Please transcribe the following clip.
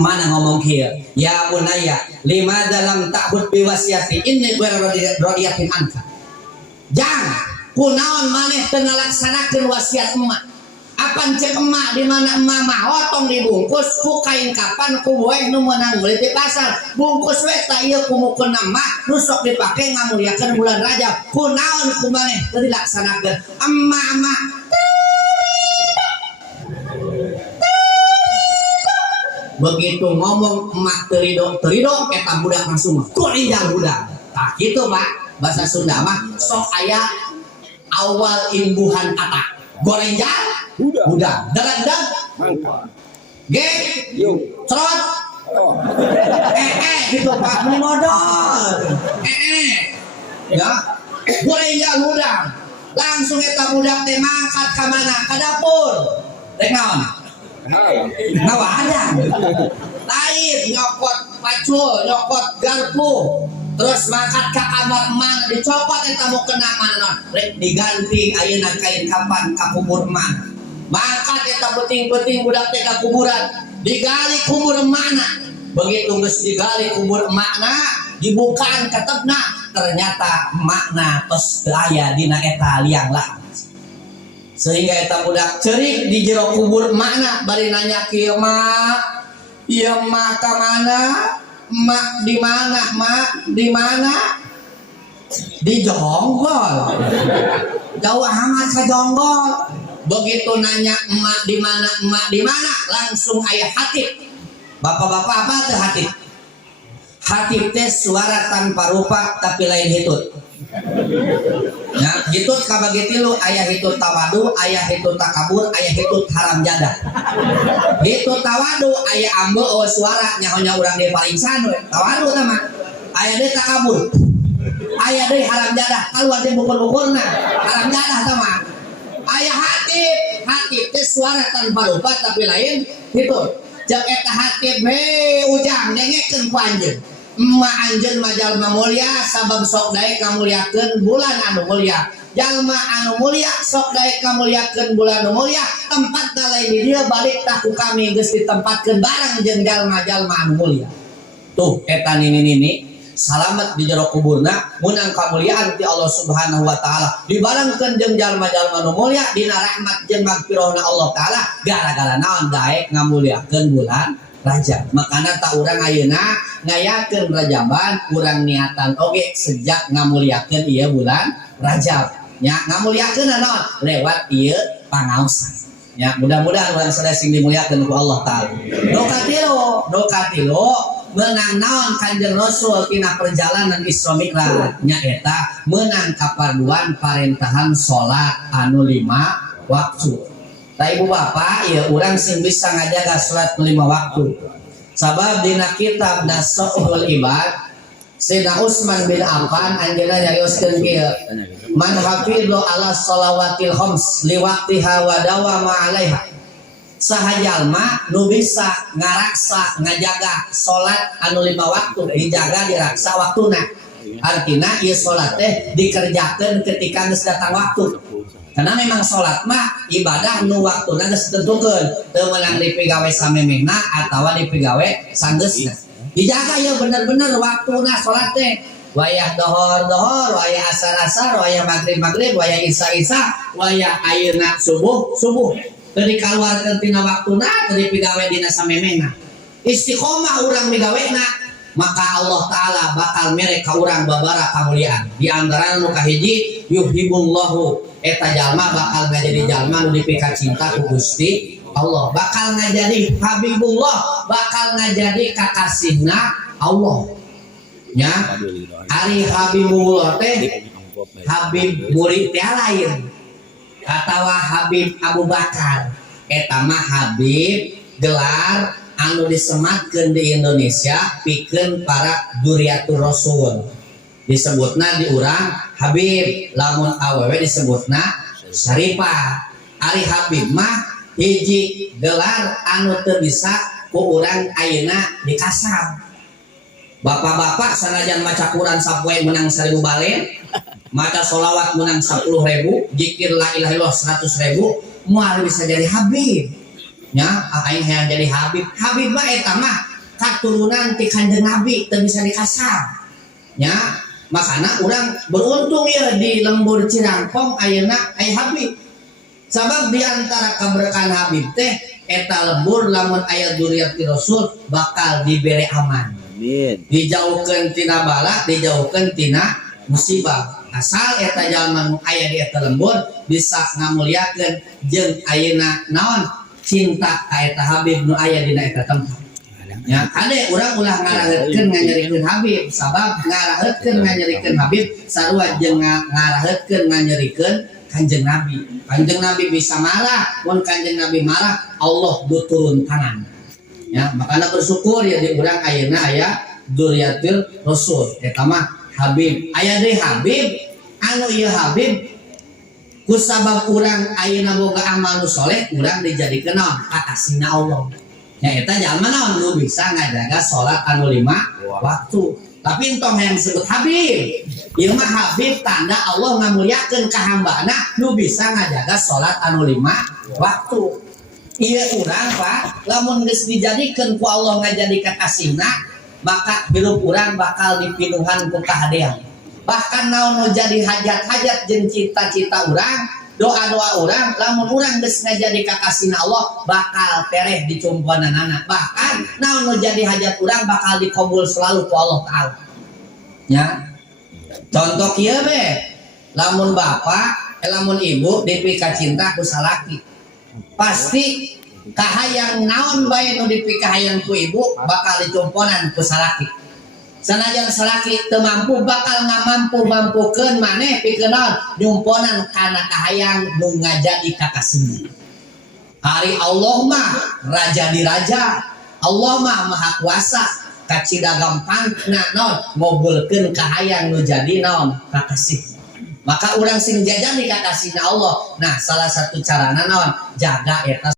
mana ngomong kieu ya bunaya lima dalam ta'bud biwasiati inni radiyatin anka jang kunaon maneh teu ngalaksanakeun wasiat emak apan cek emak di mana emak mah otong dibungkus ku kain kapan ku boeh nu meunang meuli di pasar bungkus we ta ieu kumukeun emak nu sok dipake ngamuliakeun bulan Rajab kunaon ku maneh teu dilaksanakeun emak begitu ngomong emak terido eta budak langsung gorenjal budak tah kitu Pak bahasa Sunda mah sok aya awal imbuhan kata gorenjal budak dagang ge cerot gitu Pak modal ya gorenjal budak langsung eta budak teh mangkat ka mana ka dapur rek naon ngawadang lain nyokot pacul nyokot garpu terus mangkat ka kamar emak dicopot eta mau kena mana rek diganti ayeuna kain kapan ka kubur emak mangkat eta penting-penting budak teh ka kuburan digali kubur emakna begitu geus digali kubur emakna dibukaan ketepna ternyata emakna tos teu aya dina eta liang lah sehingga eta budak cerik di jero kubur emakna bari nanya kieu mak ieu mak ka mana mak di mana mak di mana di Jonggol jauh amat ka Jonggol begitu nanya emak di mana langsung aya hatib bapak-bapak apa teh hatib teh suara tanpa rupa tapi lain hitut ya hitut kabagi tilu aya hitut tawadu aya hitut takabur aya hitut haram jadah hitut tawadu aya ambe oh suara nyahonya urang di paling sanwe tawadu teh mah aya deui takabur aya deui haram jadah kaluar teh bukur-bukurna haram jadah teh mah aya hatib teh suara tanpa rupa tapi lain hitut jeung eta hatib ujang dengekeun ku anjeun emak anjeun mah jalma mulia sabab sok daek ngamuliakeun bulan anu mulia jalma anu mulia sok daek ngamuliakeun bulan anu mulia tempat lain di dieu balik tah ku kami geus ditempatkeun bareng jeung jalma-jalma anu mulia tuh eta nini salamet di jero kuburna munang kamuliaan ti Allah Subhanahu wa taala dibarengkeun jeung jalma-jalma anu mulia dina rahmat jeung magfirahna Allah taala gara-gara naon daek ngamuliakeun bulan Rajab makana tak urang ayeuna ngayakeun Rajaban urang niatan oge sejak ngamuliakeun ieu bulan Rajab nya ngamuliakeun naon lewat ieu pangaosan nya mudah-mudahan urang sadaya sing dimuliakeun ku Allah taala do katilu meunang naon Kanjeng Rasul tina perjalanan Isra Mi'raj nya eta meunang kaparduan parentahan salat anu 5 waktu. Nah ibu bapak ya orang sing bisa ngajaga salat 5 waktu sabab dina kitab Nasohul Ibad Sayyidina Utsman bin Affan anjeunna nyarioskeun kieu man hafidhu ala shalawatil khams li waqtiha wa dawama 'alaiha sahajalma nu bisa ngaraksa ngajaga salat anu 5 waktu dijaga diraksa waktuna artina ieu salat teh dikerjakeun ketika geus datang waktu karena memang sholat mah ibadah nu waktuna geus ditentukeun teu meunang dipigawe samemehna atawa dipigawe sanggeusna dijaga ya bener-bener waktuna sholat teh wayah dohor wayah asar wayah maghrib wayah isya wayah ayeuna subuh teu dikaluarkeun tina waktuna teu dipigawe dina samemehna istiqomah urang migawena maka Allah Ta'ala bakal mere ka urang babara kamuliaan di antara nu kahiji yuhibullahu eta jalma bakal ngajadi jalma nu dipika cinta ku Gusti Allah bakal ngajadi habibullah bakal ngajadi kakasihna Allah nya ari habibullah teh habib murid teh lain atawa habib Abu Bakar eta mah habib gelar anu disematkeun di Indonesia pikeun para duriatur rasul disebutna di urang Habib lamun awewe disebutna Syarifah ari Habib mah hiji gelar anu teu bisa ku urang ayeuna dikasab bapak-bapak sanajan maca Quran sapoe menang 1000 balen maca sholawat menang 10.000 zikir la ilaha illallah 100.000 moal bisa jadi Habib nya aing hayang jadi Habib mah eta mah katurunan ti Kanjeng Nabi teu bisa dikasar nya. Makana urang beruntung ya di lembur Cirangkong ayeuna aya Habib. Sabab diantara keberkahan Habib teh eta lembur lamun aya dzurriyyati Rasul bakal dibere aman. Amin. Dijauhkeun tina bala, dijauhkeun tina musibah. Asal eta jalma aya di eta lembur bisa ngamuliakeun jeung ayeuna naon cinta ka eta Habib nu aya dina eta tempat. Ya, kade urang ulah ngaraheutkeun nganyerikeun Habib, sabab ngaraheutkeun nganyerikeun Habib sarua jeung ngaraheutkeun nganyerikeun Kanjeng Nabi. Kanjeng Nabi bisa marah, mun Kanjeng Nabi marah Allah turun tangan. Ya, makanya bersyukur ya di urang ayeuna aya dzurriyyatul Rasul. Eta mah Habib, aya deui Habib anu ieu Habib ku sabab urang ayeuna boga amal nu soleh, urang dijadikeun naon? Kakasihna Allah. Ya eta jalma naon nu bisa ngajaga salat anu 5 waktu. Tapi entong yang disebut Habib. Ieu mah Habib tanda Allah ngamuliakeun ka hambana nu bisa ngajaga salat anu 5 waktu. Ieu urang Pak, lamun geus dijadikeun ku Allah ngajadi kakasihna, maka hirup urang bakal dipinuhan ku kahadean. Bahkan naon nu jadi hajat-hajat jeung cita-cita urang, doa-doa orang, lamun orang geus ngajadi kakasihna Allah bakal tereh dicumpuanana. Bahkan naon nu jadi hajat orang bakal dikabul selalu ku Allah Taala. Ya. Contoh kieu be, lamun bapak, lamun ibu dipika cinta ku salaki. Pasti kahayang naon bae nu dipika hayang ku ibu bakal dicumpuanan ku salaki. Sanajan salaki teu mampu bakal ngamampu-mampukeun maneh pikeun naon nyumponan kana kahayang nu ngajadi kakasihna. Ari Allah mah raja di raja, Allah mah maha kuasa, kacida gampangna naon ngobulkeun kahayang nu jadi naon kakasih. Maka urang sing jajan di kakasihna Allah. Nah, salah satu carana naon jaga eta